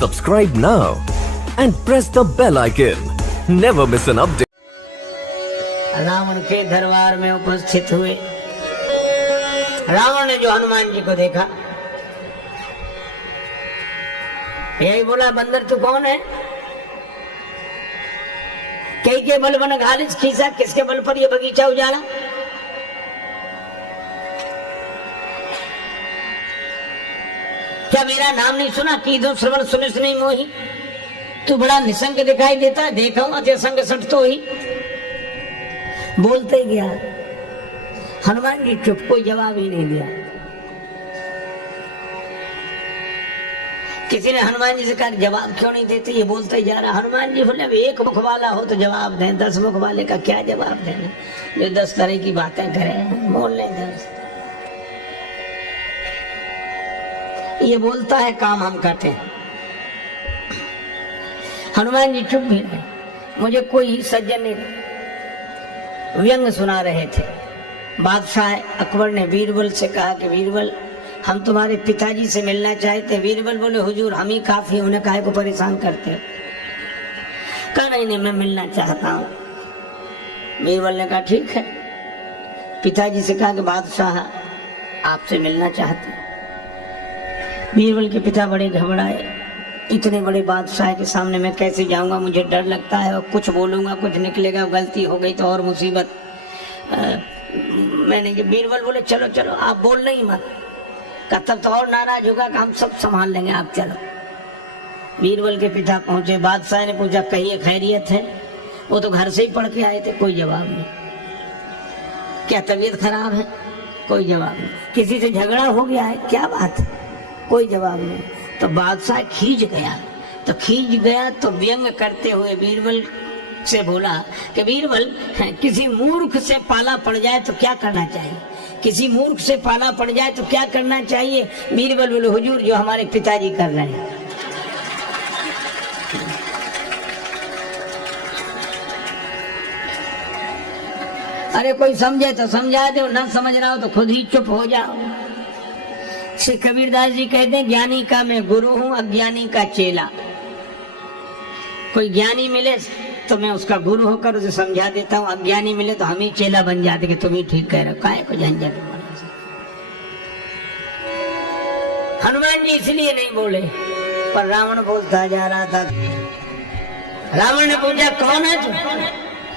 Subscribe now and press the bell icon. Never miss an update. Ravan के दरबार में उपस्थित हुए। रावण ने जो हनुमान जी को देखा, यही बोला, बंदर तू कौन है? कई के बल बन घालिस खींचा, किसके बल पर ये बगीचा उजाड़ा? क्या मेरा नाम नहीं सुना? की दो श्रवण सुनिस नहीं मोही। तू बड़ा निसंग दिखाई देता है, देखा हूं अति संग सट तो ही। बोलते गया, हनुमान जी चुप, कोई जवाब ही नहीं दिया। किसी ने हनुमान जी से कहा, जवाब क्यों नहीं देते? ये बोलते ही जा रहा। हनुमान जी बोले, एक मुख वाला हो तो जवाब दें, 10 मुख वाले का क्या जवाब देना? जो 10 तरह की बातें करें, बोल लें 10। ये बोलता है, काम हम करते हैं। हनुमान जी चुप भी रहे। मुझे कोई सज्जन ने व्यंग सुना रहे थे। बादशाह अकबर ने बीरबल से कहा कि बीरबल, हम तुम्हारे पिताजी से मिलना चाहते हैं। बीरबल बोले, हुजूर हम ही काफी, उन्हें काहे को परेशान करते हो? कहा नहीं, मैं मिलना चाहता हूं। बीरबल ने कहा ठीक है। पिताजी से कहा कि बादशाह आपसे मिलना चाहते हैं। बीरबल के पिता बड़े घबराए। इतने बड़े बादशाह के सामने मैं कैसे जाऊंगा? मुझे डर लगता है, और कुछ बोलूंगा कुछ निकलेगा, गलती हो गई तो और मुसीबत। मैंने ये बीरबल बोले, चलो चलो आप बोलना ही मत। तब तो और नाराज होगा कि हम सब संभाल लेंगे, आप चलो। बीरबल के पिता पहुंचे। बादशाह ने पूछा, कहिए खैरियत है? वो तो घर से ही पढ़ के आए थे। कोई जवाब नहीं। क्या तबीयत खराब है? कोई जवाब नहीं। किसी से झगड़ा हो गया है? क्या बात है? कोई जवाब नहीं। तो बादशाह खींच गया तो व्यंग करते हुए बीरबल से बोला कि बीरबल, किसी मूर्ख से पाला पड़ जाए तो क्या करना चाहिए? किसी मूर्ख से पाला पड़ जाए तो क्या करना चाहिए? बीरबल बोले, हुजूर जो हमारे पिताजी कर रहे हैं। अरे कोई समझे तो समझा दो, ना समझ रहा हो तो खुद ही चुप हो जाओ। श्री कबीरदास जी कहते हैं, ज्ञानी का मैं गुरु हूं, अज्ञानी का चेला। कोई ज्ञानी मिले तो मैं उसका गुरु होकर उसे समझा देता हूँ, अज्ञानी मिले तो हम ही चेला बन जाते कि तुम ही ठीक कह रहे हो, काहे को झंझट। हनुमान जी इसलिए नहीं बोले, पर रावण बोलता जा रहा था। रावण ने पूछा, कौन है तू?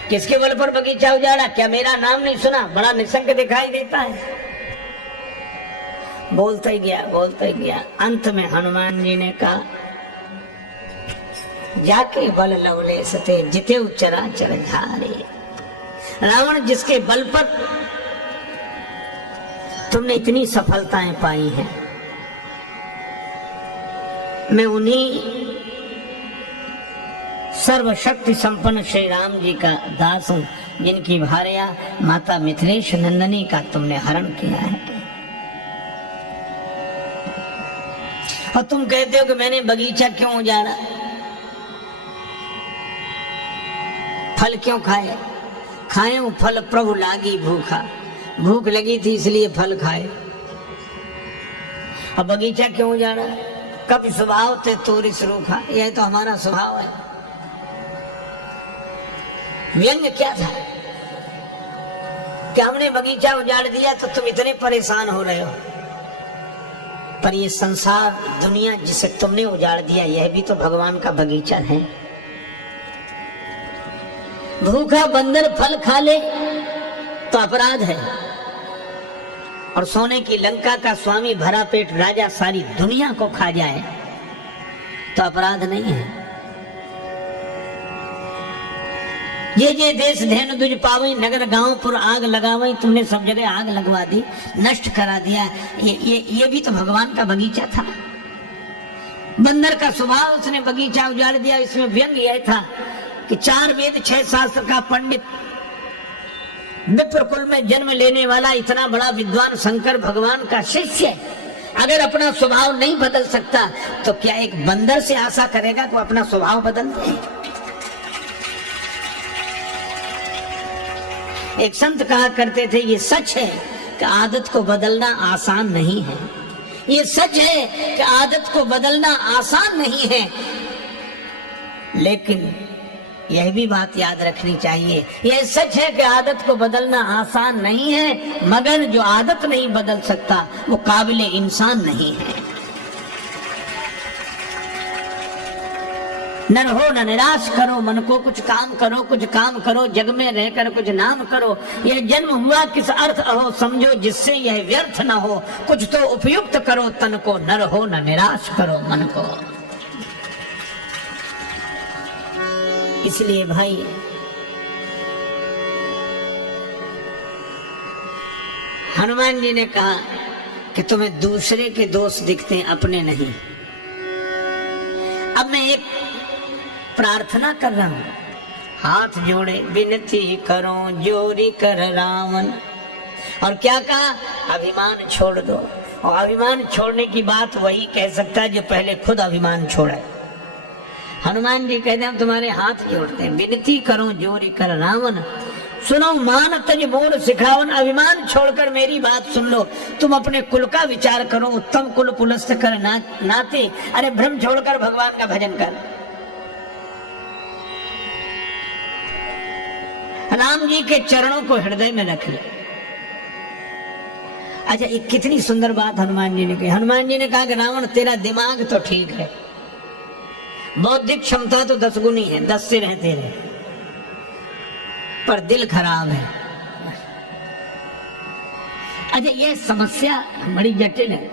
किसके बल पर बगीचा उजाड़ा? क्या मेरा नाम नहीं सुना? बड़ा निसंग दिखाई देता है। बोलते ही गया। अंत में हनुमान जी ने कहा, जाके बल लवले सते जिते चराचर धारे। रावण, जिसके बल पर तुमने इतनी सफलताएं पाई हैं, मैं उन्हीं सर्वशक्ति संपन्न श्री राम जी का दास हूं, जिनकी भार्या माता मिथिलेश नंदनी का तुमने हरण किया है। और तुम कहते हो कि मैंने बगीचा क्यों उजाड़ा? फल क्यों खाए? वो फल प्रभु लागी भूखा। भूख लगी थी इसलिए फल खाए। अब बगीचा क्यों उजाड़ा? कभी स्वभाव ते तोरिस रूखा। यह तो हमारा स्वभाव है। व्यंग क्या था? क्या हमने बगीचा उजाड़ दिया तो तुम इतने परेशान हो रहे हो? पर ये संसार, दुनिया जिसे तुमने उजाड़ दिया, यह भी तो भगवान का बगीचा है। भूखा बंदर फल खा ले तो अपराध है, और सोने की लंका का स्वामी भरा पेट राजा सारी दुनिया को खा जाए तो अपराध नहीं है। ये देश धेनु तुझ पावई, नगर गांव पुर आग लगावई। तुमने सब जगह आग लगवा दी, नष्ट करा दिया। ये भी तो भगवान का बगीचा था। बंदर का स्वभाव, उसने बगीचा उजाड़ दिया। इसमें व्यंग यह था कि 4 वेद 6 शास्त्र का पंडित, विप्र कुल में जन्म लेने वाला इतना बड़ा विद्वान शंकर भगवान का शिष्य, अगर अपना स्वभाव नहीं बदल सकता तो क्या एक बंदर से आशा करेगा कि अपना स्वभाव बदल दे? एक संत कहा करते थे, ये सच है कि आदत को बदलना आसान नहीं है, ये सच है कि आदत को बदलना आसान नहीं है, लेकिन यह भी बात याद रखनी चाहिए, यह सच है कि आदत को बदलना आसान नहीं है, मगर जो आदत नहीं बदल सकता वो काबिले इंसान नहीं है। न रहो न निराश करो मन को, कुछ काम करो, जग में रहकर कुछ नाम करो। यह जन्म हुआ किस अर्थ अहो, समझो जिससे यह व्यर्थ न हो। कुछ तो उपयुक्त करो तन को, न रहो न निराश करो मन को। इसलिए भाई हनुमान जी ने कहा कि तुम्हें दूसरे के दोष दिखते हैं, अपने नहीं। अब मैं एक प्रार्थना कर रहा हूं, हाथ जोड़े विनती करो जोरी कर रावण। और क्या कहा? अभिमान छोड़ दो। और अभिमान छोड़ने की बात वही कह सकता है जो पहले खुद अभिमान छोड़ा। हनुमान जी कहते हैं हम तुम्हारे हाथ जोड़ते हैं, विनती करो जोरी कर रावण। सुनो मान तज मोर सिखावन, अभिमान छोड़कर मेरी बात सुन लो। तुम अपने कुल का विचार करो, उत्तम कुल पुलस्त कर नाते। अरे भ्रम छोड़कर भगवान का भजन कर। राम जी के चरणों को हृदय में रख ले। अच्छा, एक कितनी सुंदर बात हनुमान जी ने कही। हनुमान जी ने कहा कि रावण तेरा दिमाग तो ठीक है, बौद्धिक क्षमता तो 10 गुनी है, 10 सिर हैं तेरे, पर दिल खराब है। अच्छा, ये समस्या बड़ी जटिल है।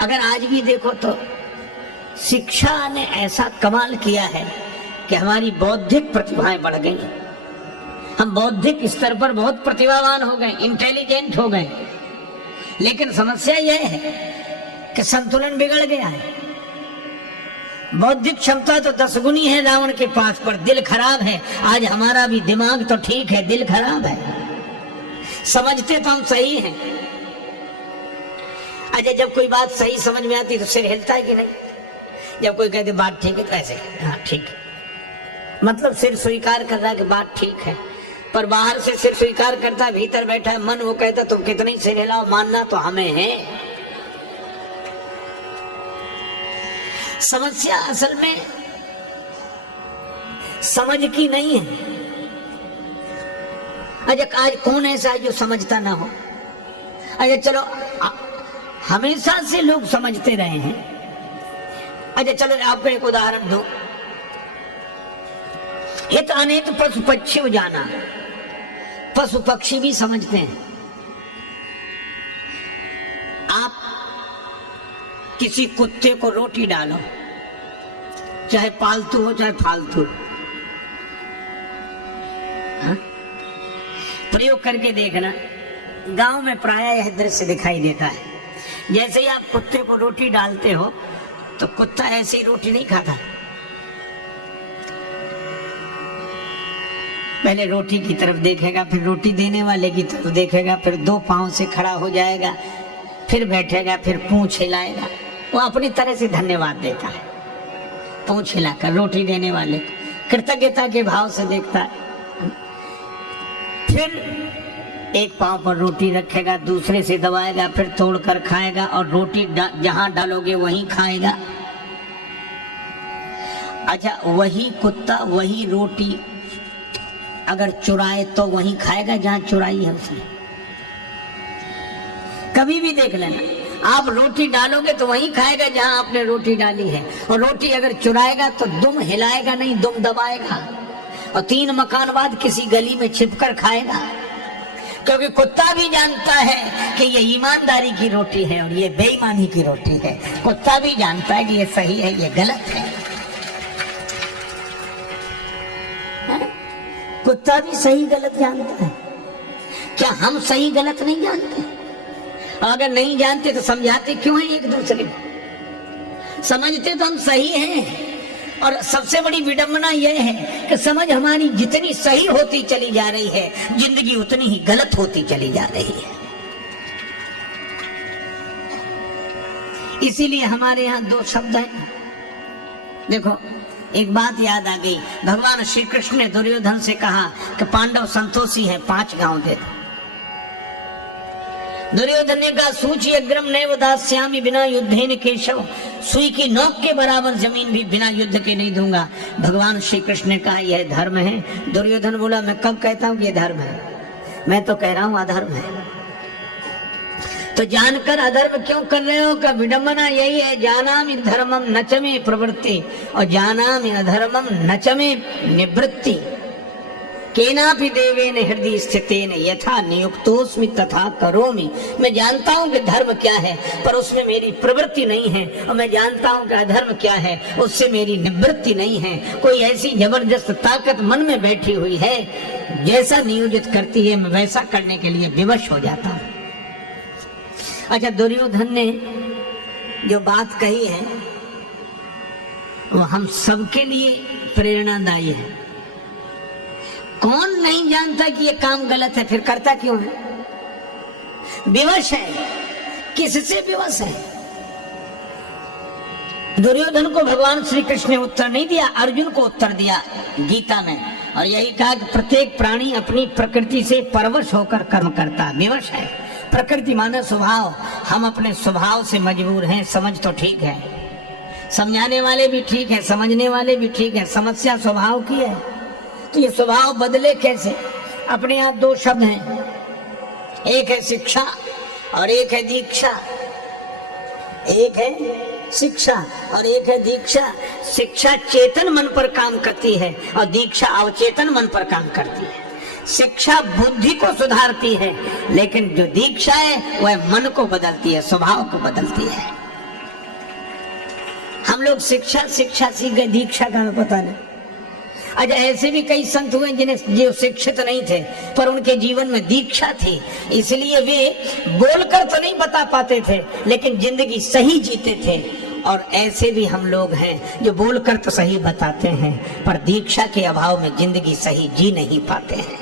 अगर आज भी देखो तो शिक्षा ने ऐसा कमाल किया है कि हमारी बौद्धिक प्रतिभाएं बढ़ गई। हम बौद्धिक स्तर पर बहुत प्रतिभावान हो गए, इंटेलिजेंट हो गए, लेकिन समस्या यह है कि संतुलन बिगड़ गया है। बौद्धिक क्षमता तो 10 गुनी है रावण के पास, पर दिल खराब है। आज हमारा भी दिमाग तो ठीक है, दिल खराब है। समझते तो हम सही हैं। अच्छा, जब कोई बात सही समझ में आती तो सिर हिलता है कि नहीं? जब कोई कहते बात ठीक है तो ऐसे हाँ ठीक है, मतलब सिर स्वीकार कर रहा है कि बात ठीक है, पर बाहर से सिर स्वीकार करता है, भीतर बैठा है मन वो कहता तुम कितनी सिर हिलाओ, मानना तो हमें है। समस्या असल में समझ की नहीं है। अच्छा, आज कौन ऐसा है जो समझता ना हो? अच्छा चलो, हमेशा से लोग समझते रहे हैं। अच्छा चलो, आपको एक उदाहरण दूं। हित अनेक पशु पक्षी जाना, पशु पक्षी भी समझते हैं। आप किसी कुत्ते को रोटी डालो, चाहे पालतू हो चाहे फालतू, हाँ? प्रयोग करके देखना, गांव में प्रायः यह दृश्य दिखाई देता है। जैसे ही आप कुत्ते को रोटी डालते हो तो कुत्ता ऐसी रोटी नहीं खाता, पहले रोटी की तरफ देखेगा, फिर रोटी देने वाले की तरफ देखेगा, फिर 2 पांव से खड़ा हो जाएगा, फिर बैठेगा, फिर पूंछ हिलाएगा। वो अपनी तरह से धन्यवाद देता है, पूंछ हिलाकर रोटी देने वाले को कृतज्ञता के भाव से देखता है। फिर एक पांव पर रोटी रखेगा, दूसरे से दबाएगा, फिर तोड़कर खाएगा, और रोटी जहां डालोगे वहीं खाएगा। अच्छा, वही कुत्ता वही रोटी अगर चुराए तो वहीं खाएगा जहां चुराई है उसने। कभी भी देख लेना, आप रोटी डालोगे तो वहीं खाएगा जहां आपने रोटी डाली है, और रोटी अगर चुराएगा तो दुम हिलाएगा नहीं, दुम दबाएगा, और 3 मकान बाद किसी गली में छिपकर खाएगा। क्योंकि कुत्ता भी जानता है कि ये ईमानदारी की रोटी है और ये बेईमानी की रोटी है। कुत्ता भी जानता है कि ये सही है ये गलत है। कुत्ता भी सही गलत जानता है। क्या हम सही गलत नहीं जानते? अगर नहीं जानते तो समझाते क्यों है एक दूसरे को? समझते तो हम सही हैं, और सबसे बड़ी विडंबना यह है कि समझ हमारी जितनी सही होती चली जा रही है, जिंदगी उतनी ही गलत होती चली जा रही है। इसीलिए हमारे यहाँ 2 शब्द हैं। देखो, एक बात याद आ गई, भगवान श्री कृष्ण ने दुर्योधन से कहा कि पांडव संतोषी है, 5 गांव दे दो। दुर्योधन ने कहा सूची अग्रम नैव दास्यामि बिना युद्धेन केशव, सुई की नोक के बराबर जमीन भी बिना युद्ध के नहीं दूंगा। भगवान श्री कृष्ण ने कहा यह धर्म है। दुर्योधन बोला मैं कब कहता हूं कि यह धर्म है, मैं तो कह रहा हूं अधर्म है। तो जानकर अधर्म क्यों कर रहे हो का विडंबना यही है, जानामि धर्मम नचमे प्रवृत्ति और जानामि अधर्मम नचमे निवृत्ति। केनापि देवेन हृदय स्थितेन यथा नियुक्तोस्मि तथा करोमि। मैं जानता हूं कि धर्म क्या है पर उसमें मेरी प्रवृत्ति नहीं है, और मैं जानता हूं कि अधर्म क्या है उससे मेरी निवृत्ति नहीं है। कोई ऐसी जबरदस्त ताकत मन में बैठी हुई है, जैसा नियोजित करती है मैं वैसा करने के लिए विवश हो जाता हूं। अच्छा, दुर्योधन ने जो बात कही है वो हम सबके लिए प्रेरणादायी है। कौन नहीं जानता कि ये काम गलत है, फिर करता क्यों है? विवश है, किससे विवश है? दुर्योधन को भगवान श्री कृष्ण ने उत्तर नहीं दिया, अर्जुन को उत्तर दिया गीता में, और यही कहा कि प्रत्येक प्राणी अपनी प्रकृति से परवश होकर कर्म करता, विवश है। प्रकृति माने स्वभाव, हम अपने स्वभाव से मजबूर हैं। समझ तो ठीक है, समझाने वाले भी ठीक है, समझने वाले भी ठीक है, समस्या स्वभाव की है। तो ये स्वभाव बदले कैसे? अपने यहाँ दो शब्द हैं, एक है शिक्षा और एक है दीक्षा। एक है शिक्षा और एक है दीक्षा। शिक्षा चेतन मन पर काम करती है और दीक्षा अवचेतन मन पर काम करती है। शिक्षा बुद्धि को सुधारती है, लेकिन जो दीक्षा है वह मन को बदलती है, स्वभाव को बदलती है। हम लोग शिक्षा सीख गए, दीक्षा का हमें पता नहीं। अच्छा, ऐसे भी कई संत हुए जिन्हें जो शिक्षित नहीं थे पर उनके जीवन में दीक्षा थी, इसलिए वे बोलकर तो नहीं बता पाते थे लेकिन जिंदगी सही जीते थे। और ऐसे भी हम लोग हैं जो बोलकर तो सही बताते हैं पर दीक्षा के अभाव में जिंदगी सही जी नहीं पाते हैं।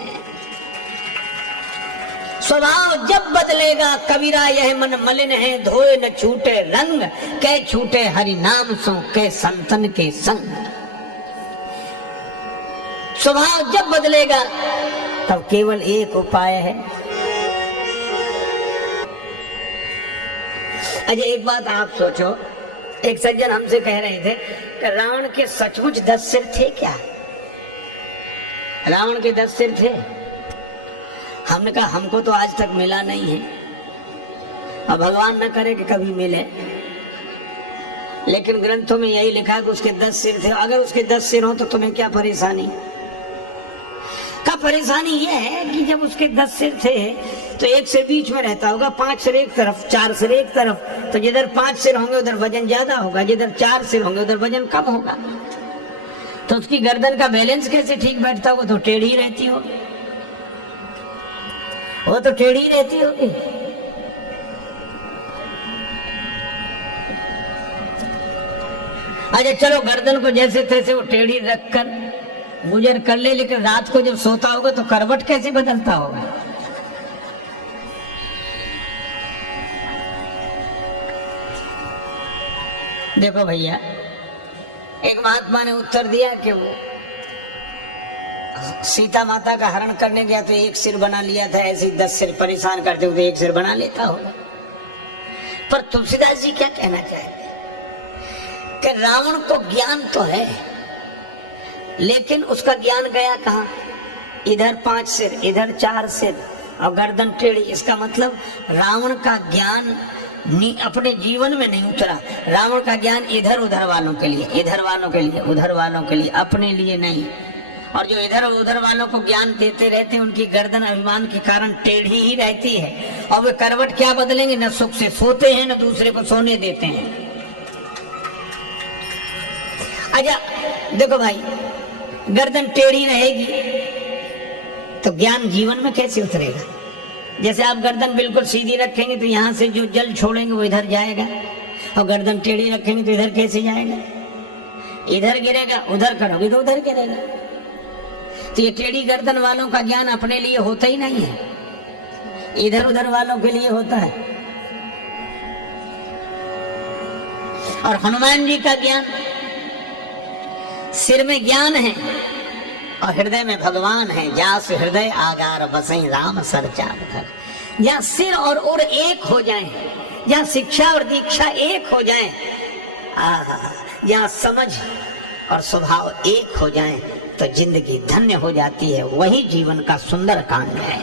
स्वभाव जब बदलेगा कबीरा यह मन मलिन है, धोए न छूटे रंग, कै छूटे हरि नाम सो कै संतन के संग। स्वभाव जब बदलेगा तब केवल एक उपाय है। अजय एक बात आप सोचो, एक सज्जन हमसे कह रहे थे कि रावण के सचमुच 10 सिर थे क्या? रावण के 10 सिर थे? हमने कहा हमको तो आज तक मिला नहीं है और भगवान न करे कि कभी मिले, लेकिन ग्रंथों में यही लिखा कि उसके 10 सिर थे। अगर उसके 10 सिर हो तो तुम्हें क्या परेशानी? का परेशानी यह है कि जब उसके 10 सिर थे तो एक सिर बीच में रहता होगा, 5 सिर एक तरफ, 4 सिर एक तरफ, तो जिधर 5 सिर होंगे उधर वजन ज्यादा होगा, जिधर 4 सिर होंगे उधर वजन कम होगा। तो उसकी गर्दन का बैलेंस कैसे ठीक बैठता होगा? तो टेढ़ी रहती होगी, वो तो टेढ़ी रहती होगी। अच्छा चलो, गर्दन को जैसे तैसे वो टेढ़ी रखकर गुजर कर ले, लेकिन रात को जब सोता होगा तो करवट कैसे बदलता होगा? देखो भैया, एक महात्मा ने उत्तर दिया कि वो सीता माता का हरण करने गया तो एक सिर बना लिया था, ऐसे ही 10 सिर परेशान करते हुए एक सिर बना लेता होगा। पर तुलसीदास जी क्या कहना चाहते कि रावण को ज्ञान तो है लेकिन उसका ज्ञान गया कहाँ? इधर 5 सिर, इधर 4 सिर और गर्दन टेढ़ी। इसका मतलब रावण का ज्ञान अपने जीवन में नहीं उतरा। रावण का ज्ञान इधर उधर वालों के लिए, इधर वालों के लिए, उधर वालों के लिए, अपने लिए नहीं। और जो इधर उधर वालों को ज्ञान देते रहते हैं उनकी गर्दन अभिमान के कारण टेढ़ी ही रहती है और वे करवट क्या बदलेंगे? न सुख से सोते हैं न दूसरे को सोने देते हैं। अच्छा देखो भाई, गर्दन टेढ़ी रहेगी तो ज्ञान जीवन में कैसे उतरेगा? जैसे आप गर्दन बिल्कुल सीधी रखेंगे तो यहां से जो जल छोड़ेंगे वो इधर जाएगा, और गर्दन टेढ़ी रखेंगे तो इधर कैसे जाएगा? इधर गिरेगा, उधर करोगे तो उधर गिरेगा। तो ये टेढ़ी गर्दन वालों का ज्ञान अपने लिए होता ही नहीं है, इधर उधर वालों के लिए होता है। और हनुमान जी का ज्ञान, सिर में ज्ञान है और हृदय में भगवान है। जास हृदय आगार बसई राम सर चाप धर। जहाँ सिर और उर एक हो जाएं, जहाँ शिक्षा और दीक्षा एक हो जाएं, जहाँ समझ और स्वभाव एक हो जाएं, तो जिंदगी धन्य हो जाती है। वही जीवन का सुंदर कांड है।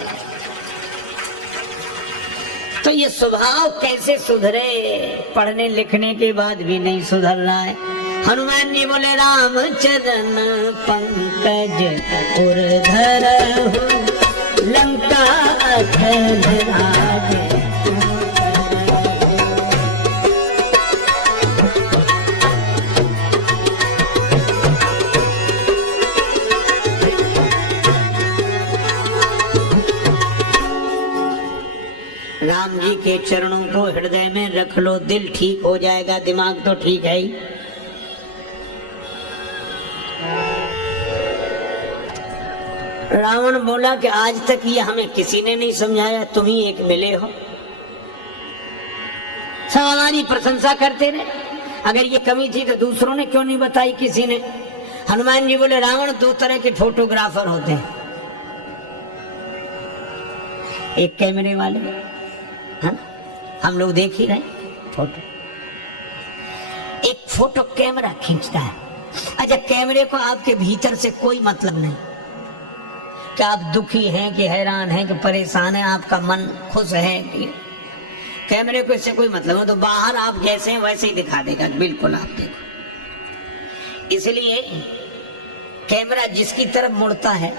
तो ये स्वभाव कैसे सुधरे? पढ़ने लिखने के बाद भी नहीं सुधर रहा है। हनुमान जी बोले राम चरण पंकज उर्धर लंका अखल राज। राम जी के चरणों को हृदय में रख लो, दिल ठीक हो जाएगा, दिमाग तो ठीक है ही। रावण बोला कि आज तक ये हमें किसी ने नहीं समझाया, तुम ही एक मिले हो, सब हमारी प्रशंसा करते रहे, अगर ये कमी थी तो दूसरों ने क्यों नहीं बताई किसी ने? हनुमान जी बोले रावण दो तरह के फोटोग्राफर होते हैं, एक कैमरे वाले, हाँ हम लोग देख ही रहे फोटो, एक फोटो कैमरा खींचता है। अच्छा, कैमरे को आपके भीतर से कोई मतलब नहीं कि आप दुखी हैं कि हैरान हैं कि परेशान हैं, आपका मन खुश है कि, कैमरे को इससे कोई मतलब है। तो बाहर आप जैसे हैं वैसे ही दिखा देगा, बिल्कुल आप देखो। इसलिए कैमरा जिसकी तरफ मुड़ता है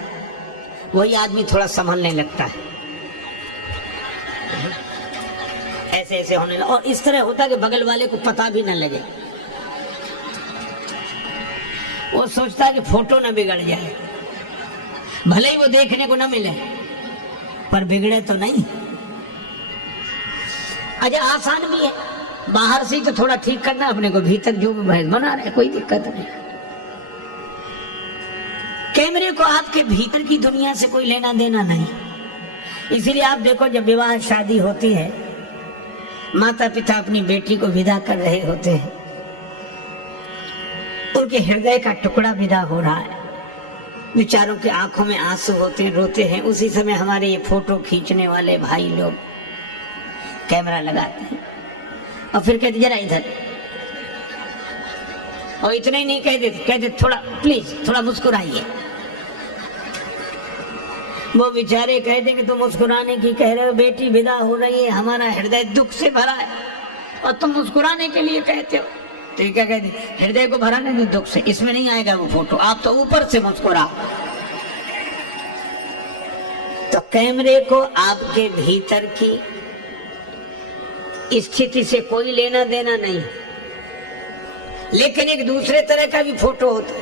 वही आदमी थोड़ा संभलने लगता है, ऐसे ऐसे होने लगा। और इस तरह होता है कि बगल वाले को पता भी न लगे, वो सोचता है कि फोटो न बिगड़ जाए, भले ही वो देखने को न मिले पर बिगड़े तो नहीं। अच्छा, आसान भी है, बाहर से तो थोड़ा ठीक करना अपने को, भीतर जो भैंस बना रहे कोई दिक्कत नहीं। कैमरे को आपके भीतर की दुनिया से कोई लेना देना नहीं। इसीलिए आप देखो, जब विवाह शादी होती है, माता पिता अपनी बेटी को विदा कर रहे होते हैं, उनके हृदय का टुकड़ा विदा हो रहा है, बेचारों के आंखों में आंसू होते हैं, रोते हैं। उसी समय हमारे ये फोटो खींचने वाले भाई लोग कैमरा लगाते हैं और फिर कहते जरा इधर, और इतना ही नहीं कहते थोड़ा प्लीज थोड़ा मुस्कुराइए। वो बेचारे कह देंगे तुम मुस्कुराने की कह रहे हो, बेटी विदा हो रही है, हमारा हृदय दुख से भरा है और तुम मुस्कुराने के लिए कहते हो। तो ये क्या कहते, हृदय को भरा नहीं दुख से, इसमें नहीं आएगा वो फोटो, आप तो ऊपर से मुस्कुराओ। तो कैमरे को आपके भीतर की स्थिति से कोई लेना देना नहीं, लेकिन एक दूसरे तरह का भी फोटो होता है।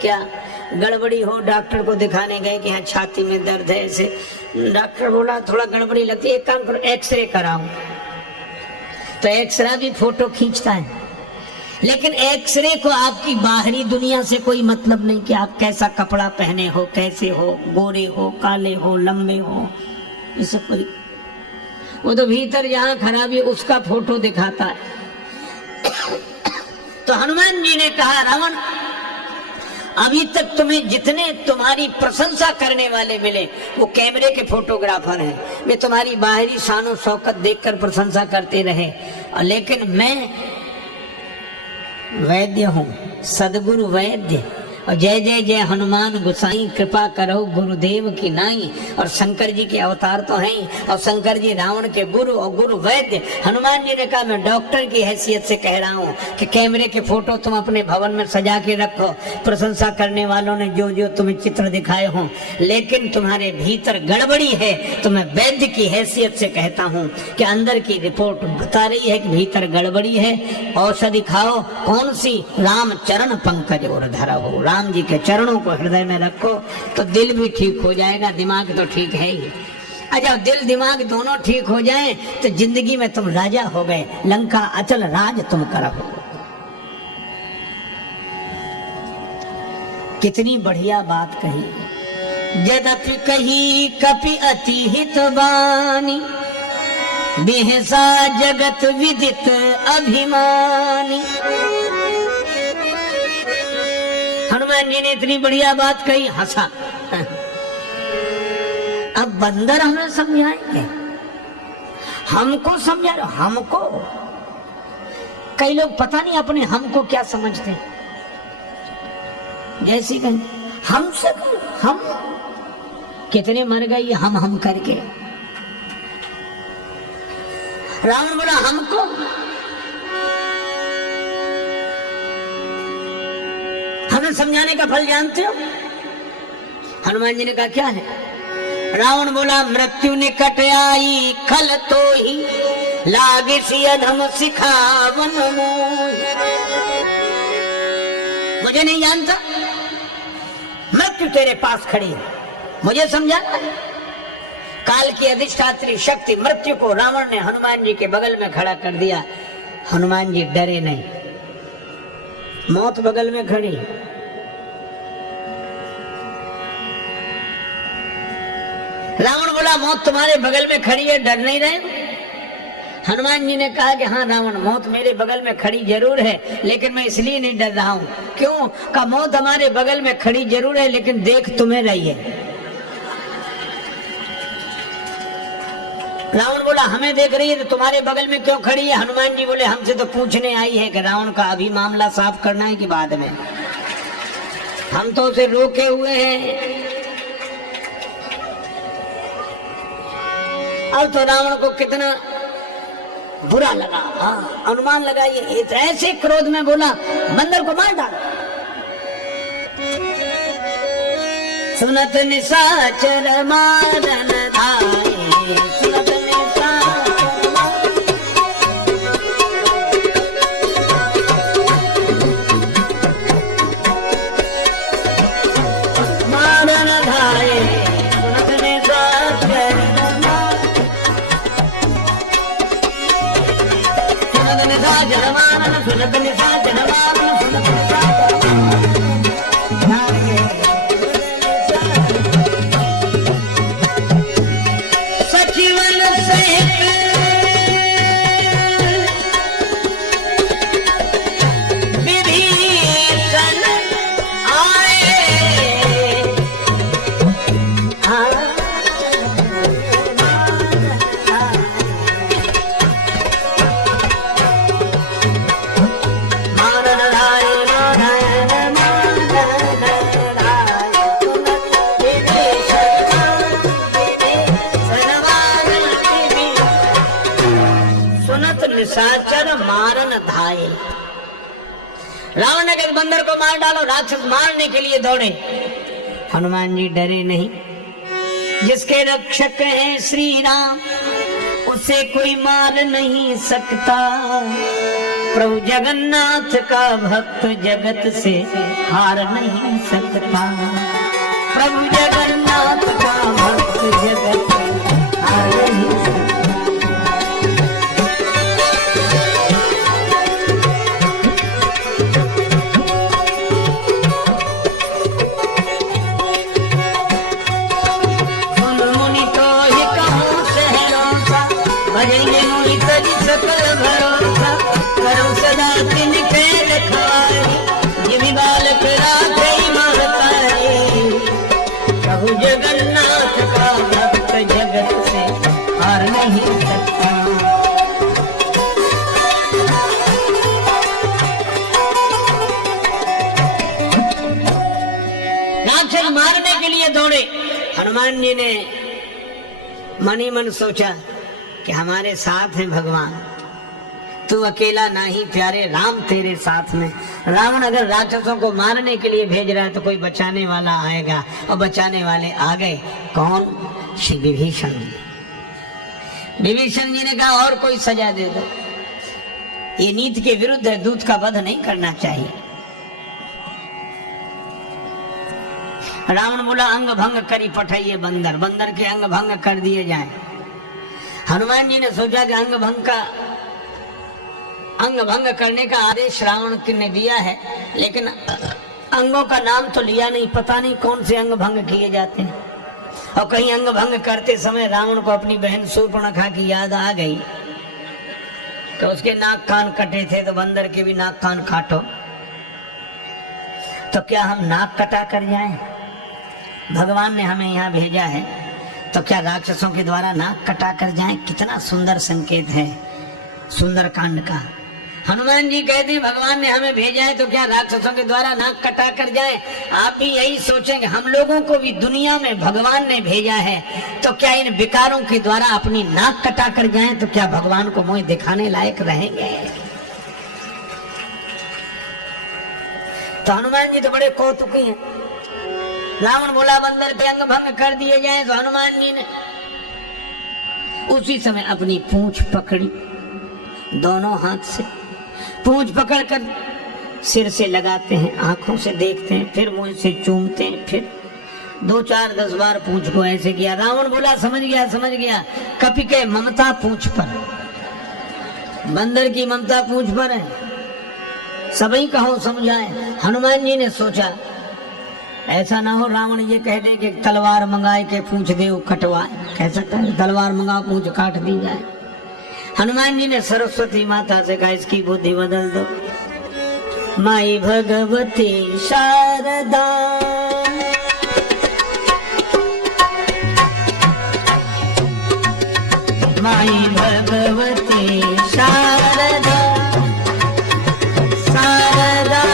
क्या गड़बड़ी हो, डॉक्टर को दिखाने गए कि हाँ छाती में दर्द है, ऐसे डॉक्टर बोला थोड़ा गड़बड़ी लगती है, एक काम करो एक्सरे कराओ, तो एक्सरे भी फोटो खींचता है। लेकिन एक्सरे को आपकी बाहरी दुनिया से कोई मतलब नहीं कि आप कैसा कपड़ा पहने हो, कैसे हो, गोरे हो, काले हो, लंबे हो, इसे कोई, वो तो भीतर जहां खराबी उसका फोटो दिखाता है। तो हनुमान जी ने कहा रावण, अभी तक तुम्हें जितने तुम्हारी प्रशंसा करने वाले मिले वो कैमरे के फोटोग्राफर हैं, वे तुम्हारी बाहरी शान और शौकत देखकर प्रशंसा करते रहे, लेकिन मैं वैद्य हूँ, सदगुरु वैद्य, और जय जय जय हनुमान गोसाई कृपा करो गुरुदेव की नाई। और शंकर जी के अवतार तो हैं, और शंकर जी रावण के गुरु और गुरु वैद्य। हनुमान जी ने कहा मैं डॉक्टर की हैसियत से कह रहा हूँ कि कैमरे के फोटो तुम अपने भवन में सजा के रखो, प्रशंसा करने वालों ने जो जो तुम्हें चित्र दिखाए हों, लेकिन तुम्हारे भीतर गड़बड़ी है। तो मैं वैद्य की हैसियत से कहता हूँ कि अंदर की रिपोर्ट बता रही है कि भीतर गड़बड़ी है। औषधि खाओ, कौन सी? राम चरण पंकज और धरा हो, राम जी के चरणों को हृदय में रखो तो दिल भी ठीक हो जाएगा, दिमाग तो ठीक है ही। अच्छा, दिल दिमाग दोनों ठीक हो जाए तो जिंदगी में तुम राजा हो गए, लंका अचल राज तुम करो। कितनी बढ़िया बात कही। यद्यपि कही कपि अति हित बानी, बिहसा जगत विदित अभिमानी। हनुमान जी ने इतनी बढ़िया बात कही, हंसा। अब बंदर हमें समझाएंगे, हमको समझा रहे हो? हमको? कई लोग पता नहीं अपने हमको क्या समझते हैं। जैसे कहीं हमसे हम कितने मर गए हम करके। रावण बोला हमको? हमें समझाने का फल जानते हो? हनुमान जी ने कहा क्या है? रावण बोला मृत्यु निकट आई खल तो ही लागे सी अधम सिखावन मोह। मुझे नहीं जानता, मृत्यु तेरे पास खड़ी है, मुझे समझाना है। काल की अधिष्ठात्री शक्ति मृत्यु को रावण ने हनुमान जी के बगल में खड़ा कर दिया। हनुमान जी डरे नहीं, मौत बगल में खड़ी। रावण बोला मौत तुम्हारे बगल में खड़ी है, डर नहीं रहे? हनुमान जी ने कहा कि हाँ रावण, मौत मेरे बगल में खड़ी जरूर है, लेकिन मैं इसलिए नहीं डर रहा हूं। क्यों? का मौत हमारे बगल में खड़ी जरूर है, लेकिन देख तुम्हें रही है। रावण बोला हमें देख रही है तो तुम्हारे बगल में क्यों खड़ी है? हनुमान जी बोले हमसे तो पूछने आई है कि रावण का अभी मामला साफ करना है कि बाद में? हम तो उसे रोके हुए हैं। अब तो रावण को कितना बुरा लगा, अनुमान लगाइए। ऐसे क्रोध में बोला बंदर को मार डाल। सुनत निशाचर मारन धाये, सुनत मारन धाये, सुनत निशाचर सचिवन सहित विभीषण आए। निशाचर मारन धाये। रावण ने कहा बंदर को मार डालो, राक्षस मारने के लिए दौड़े। हनुमान जी डरे नहीं। जिसके रक्षक हैं श्री राम, उसे कोई मार नहीं सकता। प्रभु जगन्नाथ का भक्त जगत से हार नहीं सकता। प्रभु जगन्नाथ का भक्त जगत से हार नहीं सकता। सकल भरोसा करो सदा तिनके रखवारे, जिमि बालक राखे महतारी। प्रभु जगन्नाथ का भक्त जगत से हार नहीं सकता। राक्षस मारने के लिए दौड़े। हनुमान जी ने मन ही मन सोचा कि हमारे साथ है भगवान, तू अकेला नहीं प्यारे, राम तेरे साथ में। रावण अगर राक्षसों को मारने के लिए भेज रहा है तो कोई बचाने वाला आएगा, और बचाने वाले आ गए। कौन? श्री विभीषण जी। विभीषण जी ने कहा और कोई सजा दे दो, ये नीति के विरुद्ध है, दूत का वध नहीं करना चाहिए। रावण बोला अंग भंग करी पठाइए बंदर, बंदर के अंग भंग कर दिए जाए। हनुमान जी ने सोचा कि अंग भंग करने का आदेश रावण ने दिया है, लेकिन अंगों का नाम तो लिया नहीं, पता नहीं कौन से अंग भंग किए जाते हैं। और कहीं अंग भंग करते समय रावण को अपनी बहन शूर्पणखा की याद आ गई, तो उसके नाक कान कटे थे, तो बंदर के भी नाक कान काटो। तो क्या हम नाक कटा कर जाएं? भगवान ने हमें यहाँ भेजा है तो क्या राक्षसों के द्वारा नाक कटा कर जाए? कितना सुंदर संकेत है सुंदर कांड का। हनुमान जी कहते हैं भगवान ने हमें भेजा है तो क्या राक्षसों के द्वारा नाक कटा कर जाए? आप भी यही सोचेंगे, हम लोगों को भी दुनिया में भगवान ने भेजा है तो क्या इन विकारों के द्वारा अपनी नाक कटा कर जाए तो क्या भगवान को मुंह दिखाने लायक रहेंगे? तो हनुमान जी तो बड़े कौतुकी हैं। रावण बोला बंदर पे अंग भंग कर दिए जाए, तो हनुमान जी ने उसी समय अपनी पूंछ पकड़ी, दोनों हाथ से पूंछ पकड़कर सिर से लगाते हैं, आंखों से देखते हैं, फिर मुंह से चूमते हैं, फिर 2 4 10 बार पूंछ को ऐसे किया। रावण बोला समझ गया। कपि के ममता पूंछ पर, बंदर की ममता पूंछ पर है, सभी कहो समझाए। हनुमान जी ने सोचा ऐसा ना हो रावण ये कह दे कि तलवार मंगाए के पूंछ दे कटवाए, कह सकता है तलवार मंगा पूंछ काट दी जाए। हनुमान जी ने सरस्वती माता से कहा इसकी बुद्धि बदल दो। माई भगवती शारदा, माई भगवती शारदा, शारदा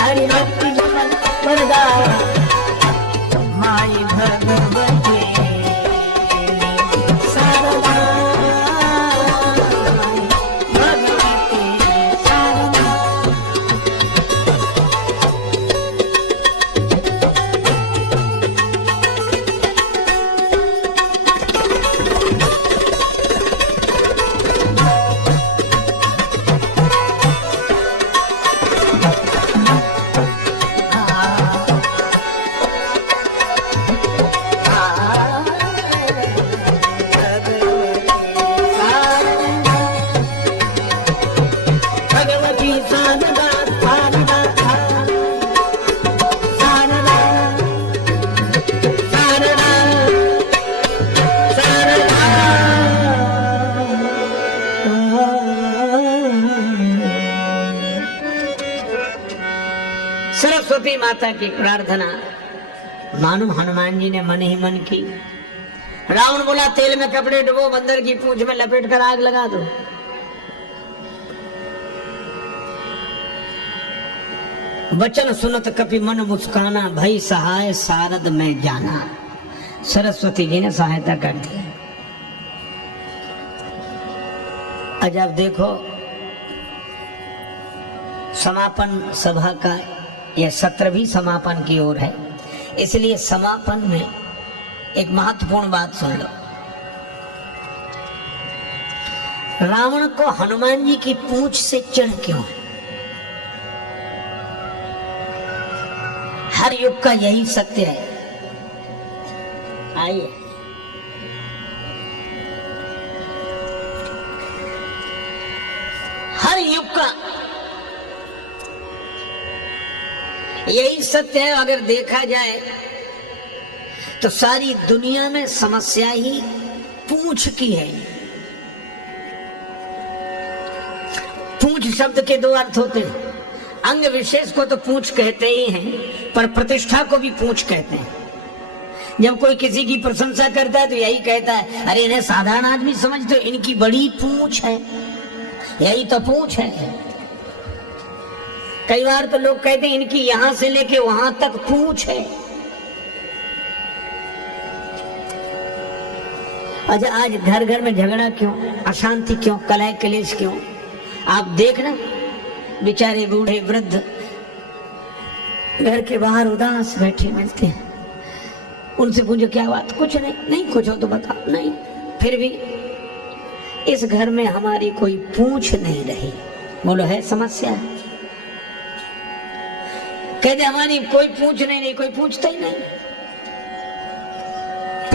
हरि भक्ति वरदा, माई भगवती शारदा, भगवती शारदा। सरस्वती माता की प्रार्थना मानो हनुमान जी ने मन ही मन की। रावण बोला तेल में कपड़े डुबो, बंदर की पूंछ में लपेट कर आग लगा दो। वचन सुनत कपि मन मुस्काना, भई सहाय सारद में जाना। सरस्वती जी ने सहायता कर दी। आज आप देखो समापन सभा का यह सत्र भी समापन की ओर है, इसलिए समापन में एक महत्वपूर्ण बात सुन लो। रावण को हनुमान जी की पूंछ से चिढ़ क्यों है? हर युग का यही सत्य है। आइए हर युग का यही सत्य है। अगर देखा जाए तो सारी दुनिया में समस्या ही पूंछ की है। पूंछ शब्द के 2 अर्थ होते हैं। अंग विशेष को तो पूंछ कहते ही हैं, पर प्रतिष्ठा को भी पूंछ कहते हैं। जब कोई किसी की प्रशंसा करता है तो यही कहता है, अरे इन्हें साधारण आदमी समझते हो, इनकी बड़ी पूंछ है। यही तो पूंछ है। कई बार तो लोग कहते हैं इनकी यहां से लेके वहां तक पूंछ है। अच्छा, आज घर घर में झगड़ा क्यों, अशांति क्यों, कलह कलेश क्यों? आप देखना, बेचारे बूढ़े वृद्ध घर के बाहर उदास बैठे मिलते हैं। उनसे पूछो क्या बात? कुछ नहीं। नहीं कुछ हो तो बताओ। नहीं। फिर भी इस घर में हमारी कोई पूंछ नहीं रही। बोलो है समस्या? कहते हमारी कोई पूंछ नहीं, कोई पूछता ही नहीं।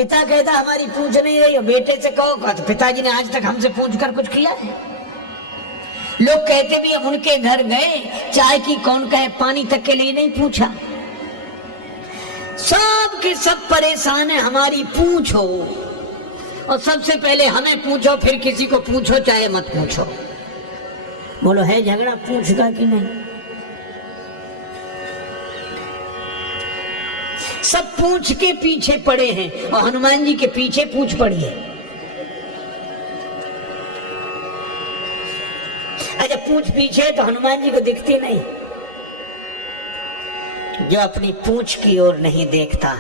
पिता कहता हमारी पूछ नहीं रही, बेटे से कहो तो पिताजी ने आज तक हमसे पूछ कर कुछ किया है? लोग कहते भी उनके घर गए, चाय की कौन कहे, पानी तक के लिए नहीं पूछा। सब के सब परेशान है हमारी पूछो, और सबसे पहले हमें पूछो, फिर किसी को पूछो चाहे मत पूछो। बोलो है झगड़ा पूछ का कि नहीं? सब पूछ के पीछे पड़े हैं, और हनुमान जी के पीछे पूछ पड़ी है। अच्छा पूछ पीछे तो हनुमान जी को दिखती नहीं। जो अपनी पूछ की ओर नहीं देखता,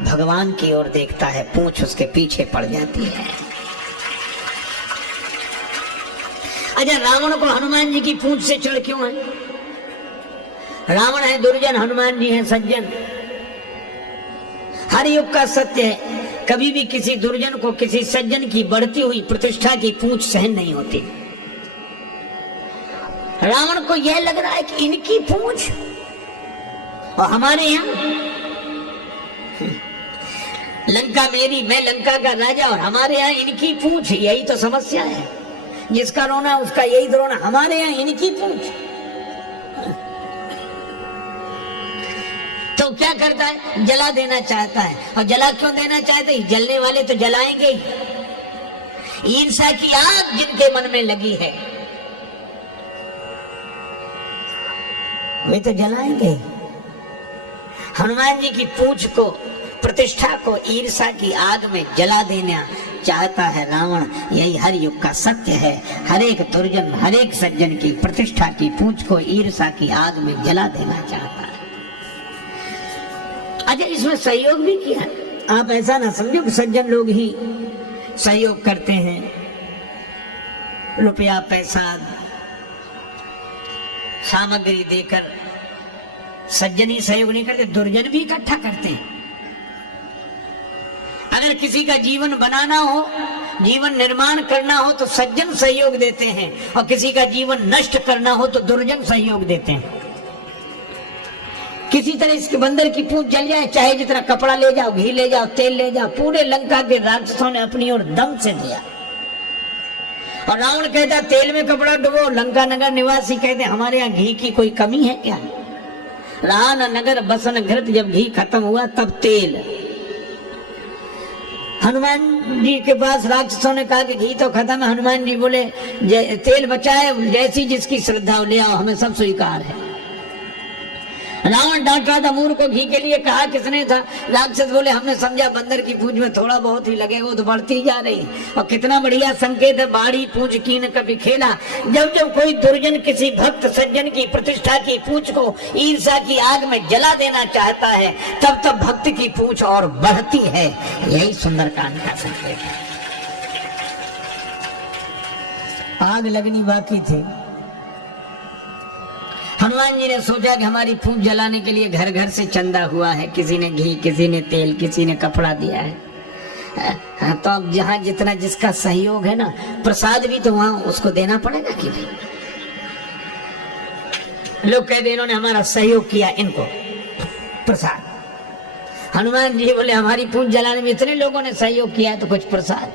भगवान की ओर देखता है, पूछ उसके पीछे पड़ जाती है। अच्छा रावण को हनुमान जी की पूछ से चढ़ क्यों है? रावण है दुर्जन, हनुमान जी है सज्जन। हर युग का सत्य है, कभी भी किसी दुर्जन को किसी सज्जन की बढ़ती हुई प्रतिष्ठा की पूछ सहन नहीं होती। रावण को यह लग रहा है कि इनकी पूछ, और हमारे यहाँ लंका मेरी, मैं लंका का राजा, और हमारे यहाँ इनकी पूछ। यही तो समस्या है, जिसका रोना उसका यही रोना, हमारे यहाँ इनकी पूछ। तो क्या करता है? जला देना चाहता है। और जला क्यों देना चाहता है? जलने वाले तो जलाएंगे ही। ईर्ष्या की आग जिनके मन में लगी है वे तो जलाएंगे। हनुमान जी की पूछ को, प्रतिष्ठा को ईर्ष्या की आग में जला देना चाहता है रावण। यही हर युग का सत्य है। हर एक दुर्जन, हर एक सज्जन की प्रतिष्ठा की पूछ को ईर्ष्या की आग में जला देना चाहता है। अच्छा इसमें सहयोग भी किया। आप ऐसा ना समझो कि सज्जन लोग ही सहयोग करते हैं, रुपया पैसा सामग्री देकर सज्जन ही सहयोग नहीं करते, दुर्जन भी इकट्ठा करते हैं। अगर किसी का जीवन बनाना हो, जीवन निर्माण करना हो तो सज्जन सहयोग देते हैं, और किसी का जीवन नष्ट करना हो तो दुर्जन सहयोग देते हैं। किसी तरह इसके बंदर की पूंछ जल जाए, चाहे जितना कपड़ा ले जाओ, घी ले जाओ, तेल ले जाओ, पूरे लंका के राक्षसों ने अपनी ओर दम से दिया। और रावण कहता तेल में कपड़ा डुबो, लंका नगर निवासी कहते हमारे यहाँ घी की कोई कमी है क्या? रहा न नगर बसन घृत, जब घी खत्म हुआ तब तेल। हनुमान जी के पास राक्षसों ने कहा कि घी तो खत्म है। हनुमान जी बोले तेल बचा है, जैसी जिसकी श्रद्धा ले आओ, हमें सब स्वीकार है। रावण डांट रहा था मूर्ख को, घी के लिए कहा किसने था? राक्षस बोले हमने समझा बंदर की पूंछ में थोड़ा बहुत ही लगेगा, वो तो बढ़ती जा रही। और कितना बढ़िया संकेत है, बाड़ी पूंछ की न कभी खेला। जब जब कोई दुर्जन किसी भक्त सज्जन की प्रतिष्ठा की पूंछ को ईर्ष्या की आग में जला देना चाहता है, तब तब भक्त की पूंछ और बढ़ती है। यही सुंदरकांड का संकेत है। आग लगनी बाकी थी। हनुमान जी ने सोचा कि हमारी पूंछ जलाने के लिए घर घर से चंदा हुआ है, किसी ने घी, किसी ने तेल, किसी ने कपड़ा दिया है। तो अब जहां जितना जिसका सहयोग है ना, प्रसाद भी तो वहां उसको देना पड़ेगा कि नहीं? लोग कहते इन्होंने हमारा सहयोग किया, इनको प्रसाद। हनुमान जी बोले हमारी पूंछ जलाने में इतने लोगों ने सहयोग किया है तो कुछ प्रसाद।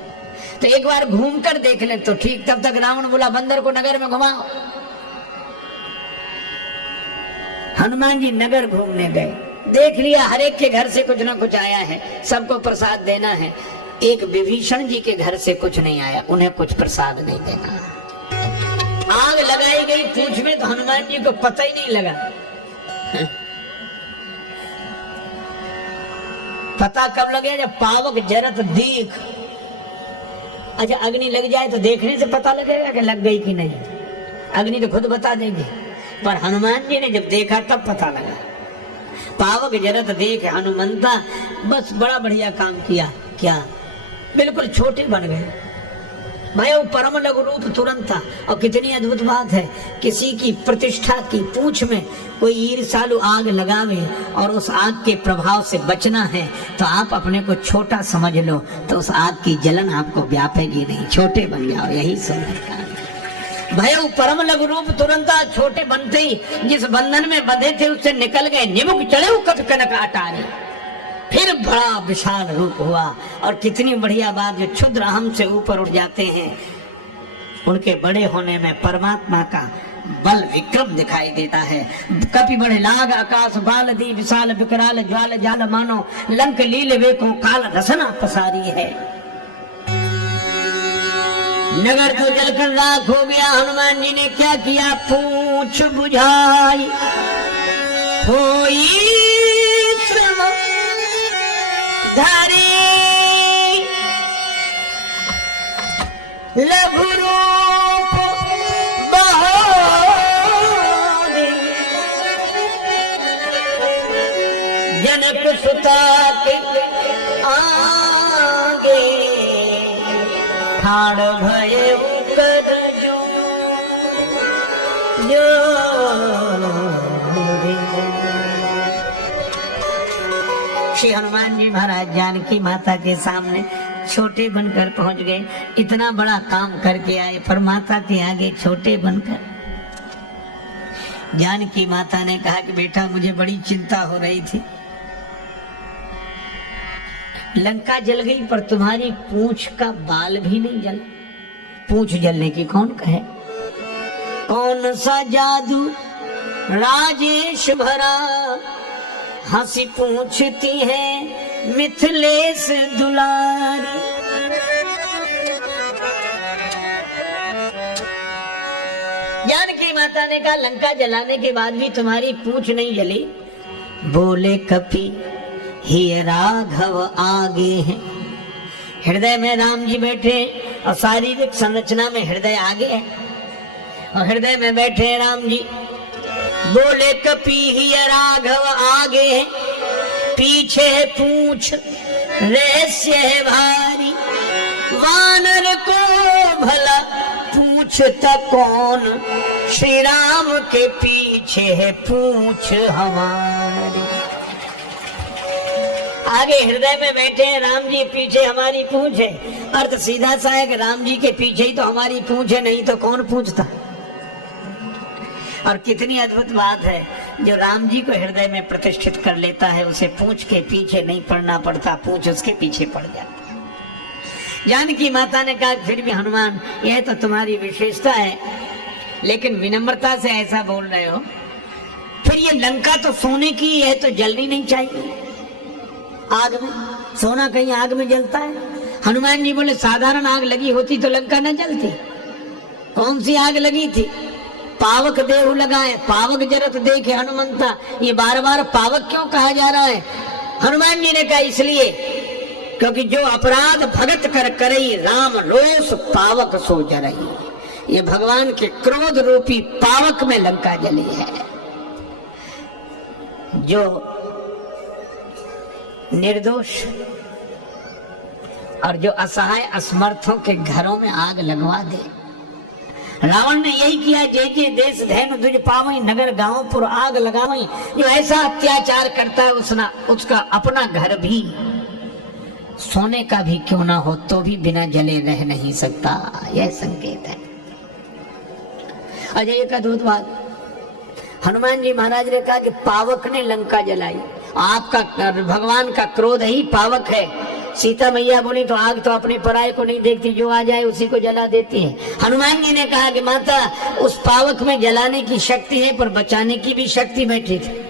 तो एक बार घूम कर देख ले तो ठीक। तब तक रावण बोला बंदर को नगर में घुमाओ। हनुमान जी नगर घूमने गए, देख लिया हर एक के घर से कुछ ना कुछ आया है, सबको प्रसाद देना है। एक विभीषण जी के घर से कुछ नहीं आया, उन्हें कुछ प्रसाद नहीं देना। आग लगाई गई पूंछ में तो हनुमान जी को पता ही नहीं लगा। पता कब लगे? जब पावक जरत दीख। अच्छा अग्नि लग जाए तो देखने से पता लगेगा कि लग गई कि नहीं? अग्नि तो खुद बता देगी, पर हनुमान जी ने जब देखा तब पता लगा। पावक जरत देख हनुमंता, बस बड़ा बढ़िया काम किया। क्या? बिल्कुल छोटे बन गए। भाई वो परम लघु रूप तुरंत था। और कितनी अद्भुत बात है, किसी की प्रतिष्ठा की पूंछ में कोई ईर्ष्यालु आग लगावे और उस आग के प्रभाव से बचना है तो आप अपने को छोटा समझ लो, तो उस आग की जलन आपको व्यापेगी नहीं। छोटे बन जाओ, यही सुंदर भय परम लघु रूप तुरंत छोटे बनते ही जिस बंधन में बंधे थे उससे निकल गए। निमुख चढ़े कट कनक अटारे, फिर बड़ा विशाल रूप हुआ। और कितनी बढ़िया बात, जो क्षुद्र अहम से ऊपर उठ जाते हैं उनके बड़े होने में परमात्मा का बल विक्रम दिखाई देता है। कपि बढ़े लाग आकाश बाल दी विशाल विकराल ज्वाल जाल मानो लंक लील वे को काल रसना पसारी है। नगर तो जलकर राख हो गया, हनुमान जी ने क्या किया, पूछ बुझाई होई श्रम धारी लघु रूप बहोरी जनक सुता के आगे ठाड़ भये कर जो श्री हनुमान जी महाराज जानकी माता के सामने छोटे बनकर पहुंच गए। इतना बड़ा काम करके आए पर माता के आगे छोटे बनकर। जानकी माता ने कहा कि बेटा मुझे बड़ी चिंता हो रही थी, लंका जल गई पर तुम्हारी पूंछ का बाल भी नहीं जला। पूंछ जलने की कौन कहे, कौन सा जादू राजेश भरा, हंसी पूछती है मिथिलेश दुलारी। जानकी माता ने कहा लंका जलाने के बाद भी तुम्हारी पूंछ नहीं जली। बोले कपि हे राघव आगे हैं। हृदय में राम जी बैठे और शारीरिक संरचना में हृदय आगे है और हृदय में बैठे हैं राम जी। बोले कपि हे राघव आगे है, पीछे है पूछ रहस्य है भारी। वानर को भला पूछता कौन, श्री राम के पीछे है पूछ हमारी। आगे हृदय में बैठे हैं राम जी, पीछे हमारी पूंछ है। अर्थ सीधा सा है कि राम जी के पीछे ही तो हमारी पूंछ है, नहीं तो कौन पूछता। और कितनी अद्भुत बात है, जो राम जी को हृदय में प्रतिष्ठित कर लेता है उसे पूंछ के पीछे नहीं पड़ना पड़ता, पूंछ उसके पीछे पड़ जाती है। जानकी माता ने कहा फिर भी हनुमान यह तो तुम्हारी विशेषता है, लेकिन विनम्रता से ऐसा बोल रहे हो, फिर ये लंका तो सोने की है तो जलनी नहीं चाहिए। आग में सोना कहीं आग में जलता है? हनुमान जी बोले साधारण आग लगी होती तो लंका न जलती। कौन सी आग लगी थी? पावक देहु लगाए, पावक जरत देखे हनुमंता। ये बार बार पावक क्यों कहा जा रहा है? हनुमान जी ने कहा इसलिए क्योंकि जो अपराध भगत कर करई, राम रोष पावक सो जरई। ये भगवान के क्रोध रूपी पावक में लंका जली है। जो निर्दोष और जो असहाय असमर्थों के घरों में आग लगवा दे। रावण ने यही किया, जे जे देश धैन दुज पावई, नगर गांव पुर आग लगावई। जो ऐसा अत्याचार करता है उसका अपना घर भी सोने का भी क्यों ना हो तो भी बिना जले रह नहीं सकता। यह संकेत है। अजय एक अद्भुत बात, हनुमान जी महाराज ने कहा कि पावक ने लंका जलाई। आपका भगवान का क्रोध ही पावक है। सीता मैया बोली तो आग तो अपने पराये को नहीं देखती, जो आ जाए उसी को जला देती है। हनुमान जी ने कहा कि माता उस पावक में जलाने की शक्ति है पर बचाने की भी शक्ति बैठी थी।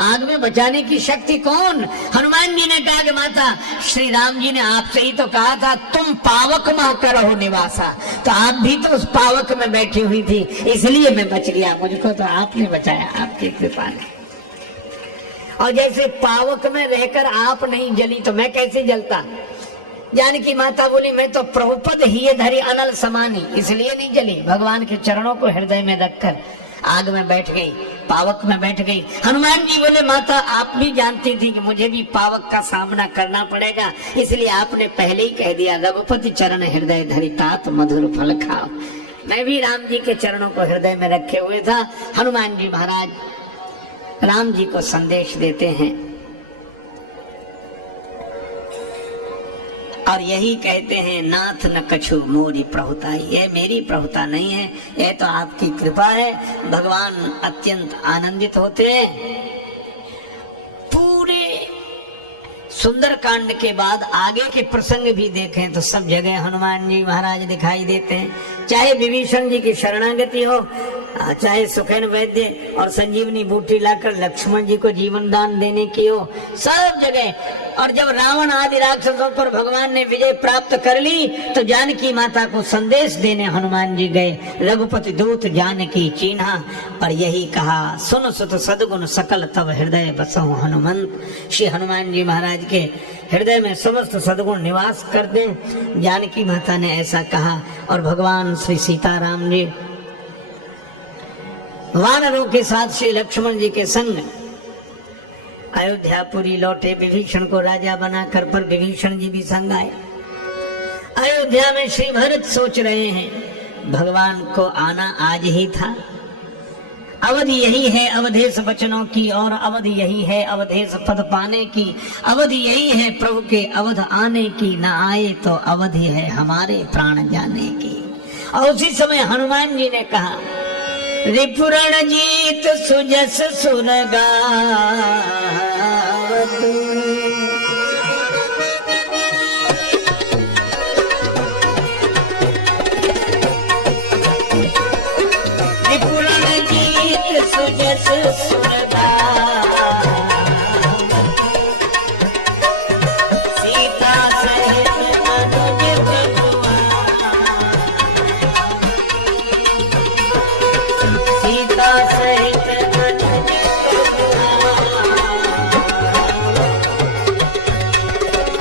आग में बचाने की शक्ति कौन? हनुमान जी ने कहा कि माता श्री राम जी ने आपसे ही तो कहा था तुम पावक में करो निवासा, तो आप भी तो उस पावक में बैठी हुई थी, इसलिए मैं बच गया। मुझको तो आपने बचाया, आपकी कृपा ने। और जैसे पावक में रहकर आप नहीं जली तो मैं कैसे जलता? जानकी माता बोली मैं तो प्रभुपद ही धरी अनल समानी, इसलिए नहीं जली। भगवान के चरणों को हृदय में रखकर आग में बैठ गई, पावक में बैठ गई। हनुमान जी बोले माता आप भी जानती थी कि मुझे भी पावक का सामना करना पड़ेगा, इसलिए आपने पहले ही कह दिया रघुपति चरण हृदय धरि तात मधुर फल खाओ। मैं भी राम जी के चरणों को हृदय में रखे हुए था। हनुमान जी महाराज राम जी को संदेश देते हैं और यही कहते हैं नाथ न कछु मोरी प्रभुता। ये मेरी प्रभुता नहीं है, ये तो आपकी कृपा है। भगवान अत्यंत आनंदित होते हैं। पूरे सुंदर कांड के बाद आगे के प्रसंग भी देखें तो सब जगह हनुमान जी महाराज दिखाई देते हैं। चाहे विभीषण जी की शरणागति हो, चाहे सुखेन वैद्य और संजीवनी बूटी लाकर लक्ष्मण जी को जीवन दान देने की हो, सब जगह। और जब रावण आदि राक्षसों पर भगवान ने विजय प्राप्त कर ली तो जानकी माता को संदेश देने हनुमान जी गए। रघुपति दूत जानकी चीन्हा और यही कहा, सुन सुत सद्गुण सकल तब हृदय बसहु हनुमंत। श्री हनुमान जी महाराज के हृदय में समस्त सद्गुण निवास करते। जानकी माता ने ऐसा कहा और भगवान श्री सीताराम जी वानरों के साथ श्री लक्ष्मण जी के संग अयोध्यापुरी लौटे। विभीषण को राजा बनाकर, पर विभीषण जी भी संग आए। अयोध्या में श्री भरत सोच रहे हैं भगवान को आना आज ही था। अवधि यही है अवधेश वचनों की, और अवधि यही है अवधेश पद पाने की। अवधि यही है प्रभु के अवध आने की, न आए तो अवधि है हमारे प्राण जाने की। और उसी समय हनुमान जी ने कहा, रिपुरण जीत सुजस सुरगावत, रिपुरण जीत सुजस सुरगावत, सीता सहित अनुज सीता सहित अनुज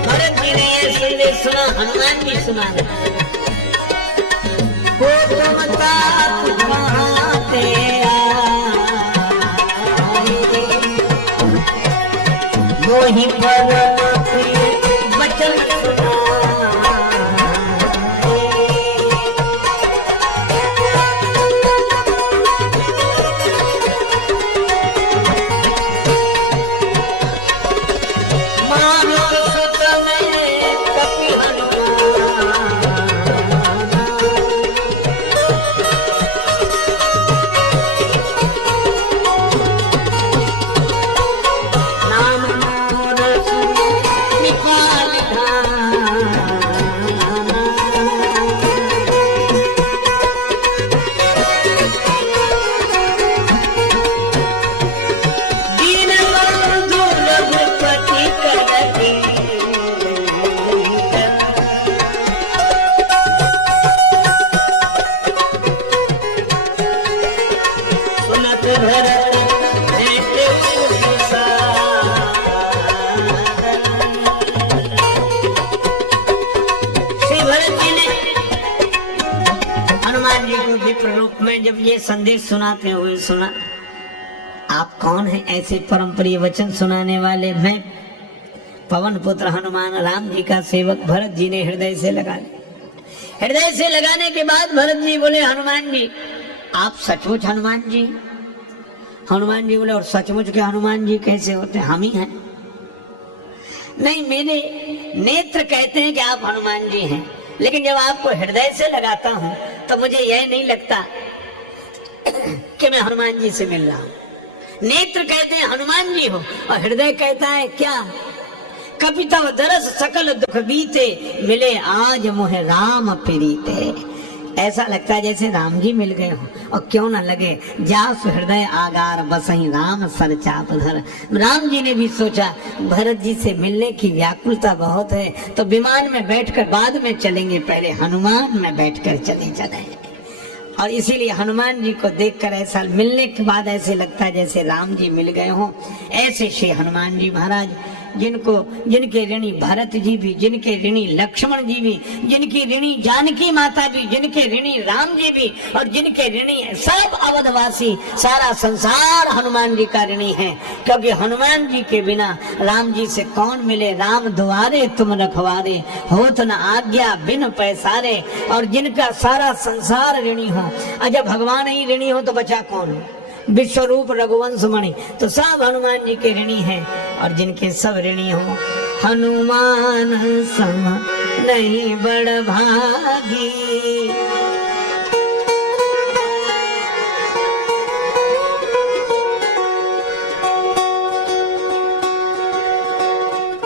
भरत जी ने ये संदेश सुना, हनुमान जी सुना। को तुम तात महाते मोहि परम प्रिय वचन सुना। जब ये संदेश सुनाते हुए सुना, आप कौन हैं ऐसे परम प्रिय वचन सुनाने वाले? मैं पवन पुत्र हनुमान राम जी का सेवक। भरत जी ने हृदय से लगा लिया। हृदय से लगाने के बाद भरत जी बोले, हनुमान जी आप सचमुच हनुमान जी? हनुमान जी बोले, और सचमुच के हनुमान जी कैसे होते? हम ही हैं। नहीं, मेरे नेत्र कहते हैं कि आप हनुमान जी हैं, लेकिन जब आपको हृदय से लगाता हूं तो मुझे यह नहीं लगता कि मैं हनुमान जी से मिल रहा हूं। नेत्र कहते हैं हनुमान जी हो, और हृदय कहता है क्या? कपितव दरस सकल दुख बीते, मिले आज मोहे राम प्रीते। ऐसा लगता है जैसे राम जी मिल गए हो। और क्यों ना लगे, जास हृदय आगार बसही राम सर चाप धर। राम जी ने भी सोचा भरत जी से मिलने की व्याकुलता बहुत है, तो विमान में बैठकर बाद में चलेंगे, पहले हनुमान में बैठकर चले चले। और इसीलिए हनुमान जी को देखकर ऐसा मिलने के बाद ऐसे लगता है जैसे राम जी मिल गए हों। ऐसे श्री हनुमान जी महाराज, जिनको जिनके ऋणी भरत जी भी, जिनके ऋणी लक्ष्मण जी भी, जिनकी ऋणी जानकी माता भी, जिनके ऋणी राम जी भी, और जिनके ऋणी सब अवधवासी, सारा संसार हनुमान जी का ऋणी है। क्योंकि हनुमान जी के बिना राम जी से कौन मिले? राम दुआरे तुम रखवारे, होत न आज्ञा बिन पैसारे। और जिनका सारा संसार ऋणी हो, अजब भगवान ही ऋणी हो तो बचा कौन? विश्वरूप रघुवंश मणि तो सब हनुमान जी के ऋणी हैं। और जिनके सब ऋणी हो, हनुमान सम नहीं बड़ भागी।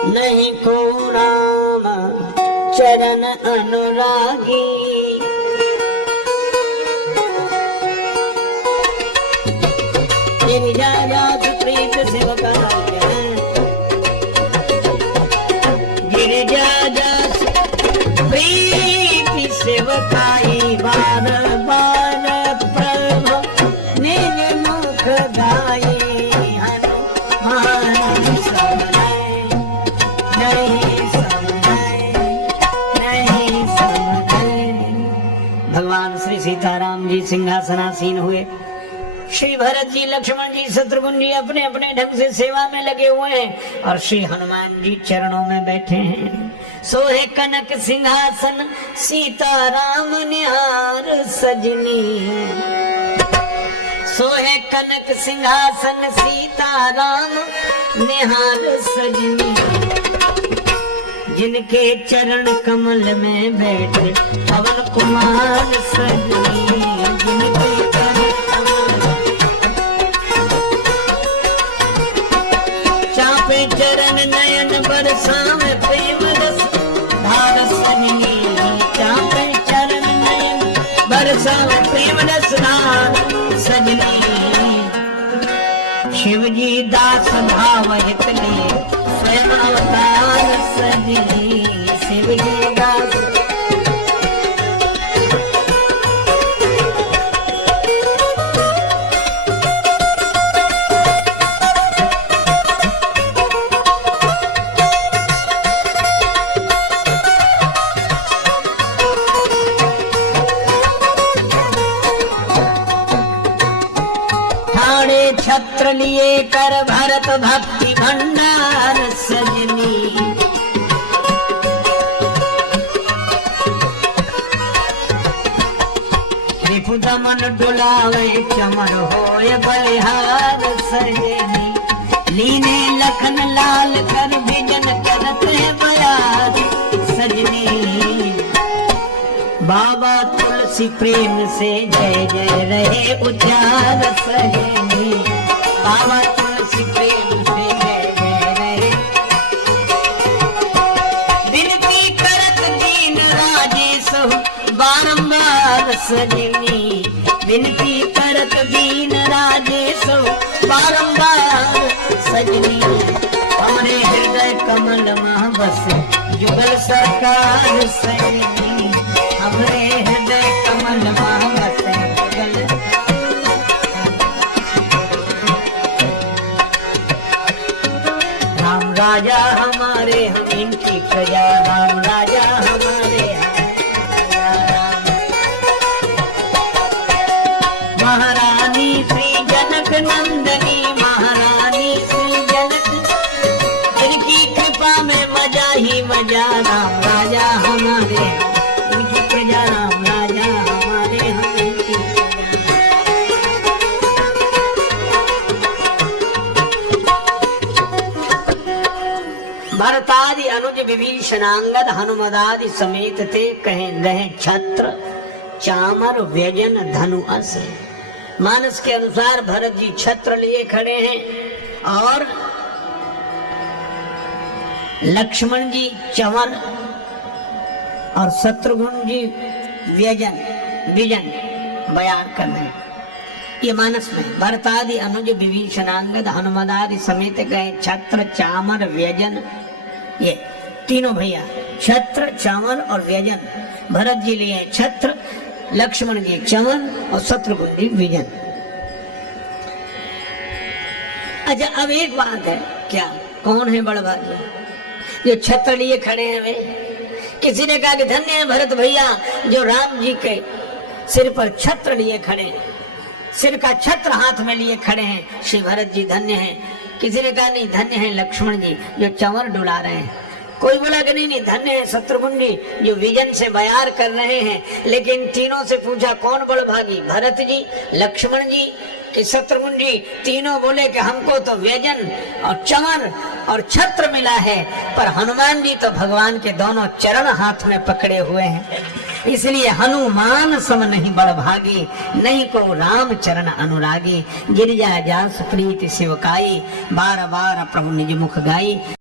नहीं को राम चरण अनुरागी। गिरिजा जास प्रीत सेवका, गिरिजा जास प्रीति सेवकाई, बार बार प्रभु निज मुख गाई। हनुमान समय नहीं समय, नहीं समय। भगवान श्री सीताराम जी सिंहासनासीन हुए। श्री भरत जी, लक्ष्मण जी, शत्रुघ्न जी अपने अपने ढंग से सेवा में लगे हुए हैं और श्री हनुमान जी चरणों में बैठे हैं। सोहे कनक सिंहासन सीताराम निहार सजनी, सोहे कनक सिंहासन सीताराम निहार सजनी। जिनके चरण कमल में बैठे पवन कुमार सजनी, जिनके चरण चापे चरण नयन बरसावे प्रेम रस धार सजनी, चापे चरण नयन बरसावे प्रेम रस धार सजनी। शिव जी दास भाव हित लिए स्वयं अवतार सजनी, शिव जी दास। छत्र लिए कर भरत भक्ति भंडार सजनी, रिपु दमन डुलावे चमर होय बलिहार सजनी। लीने लखन लाल कर बिजन करत है बयार सजनी। बाबा तुलसी प्रेम से जय जय रहे उजाड़ सजनी, बाबा तुलसी प्रेम से जय जय रहे। विनती करत दीन राजेश बारंबार सजनी, विनती करत दीन राजेश बारंबार सजनी। हमारे हृदय कमल में बस जुगल सरकार सजनी, हमरे हृदय कमल में बसे जुगल। राम राजा हमारे हम इनकी प्रजा, राम राजा हमारे हम महारानी श्री जनक नंदनी, महारानी श्री जनक, इनकी कृपा में मजा ही मजा। राम राजा हमारे इनकी प्रजा, राम राजा हमारे हम इनकी भरतादि अनुज विभीषणांगद हनुमदादि समेत ते कहें गए छत्र चामर व्यजन धनु अस। मानस के अनुसार भरत जी छत्र लिए खड़े हैं और लक्ष्मण जी चमर और शत्रुघ्न जी व्यजन विजन बयान कर रहे हैं। ये मानस में भरतादि अनुज विभीषणांगद हनुमदादि समेत गए छत्र चामर व्यजन, ये तीनों भैया छत्र चामर और व्यजन। भरत जी लिए छत्र, लक्ष्मण जी चमन और शत्रुघ्न जी विजन। अच्छा, अब एक बात है, क्या कौन है बड़भागी जो छत्र लिए खड़े हैं? वे किसी ने कहा कि धन्य है भरत भैया जो राम जी के सिर पर छत्र लिए खड़े हैं, सिर का छत्र हाथ में लिए खड़े हैं, श्री भरत जी धन्य हैं। किसी ने कहा नहीं, धन्य है लक्ष्मण जी जो चंवर डुला रहे हैं। कोई बोला कि नहीं धन्य है शत्रुघ्न जी जो विजन से बयार कर रहे हैं। लेकिन तीनों से पूछा कौन बड़भागी, भरत जी, लक्ष्मण जी कि शत्रुघ्न जी? तीनों बोले कि हमको तो व्यजन और चमर और छत्र मिला है, पर हनुमान जी तो भगवान के दोनों चरण हाथ में पकड़े हुए हैं, इसलिए हनुमान सम नहीं बड़भागी, नहीं को राम चरण अनुरागी। गिरिजा जास प्रीति सेवकाई, बार बार प्रभु निज मुख गाई।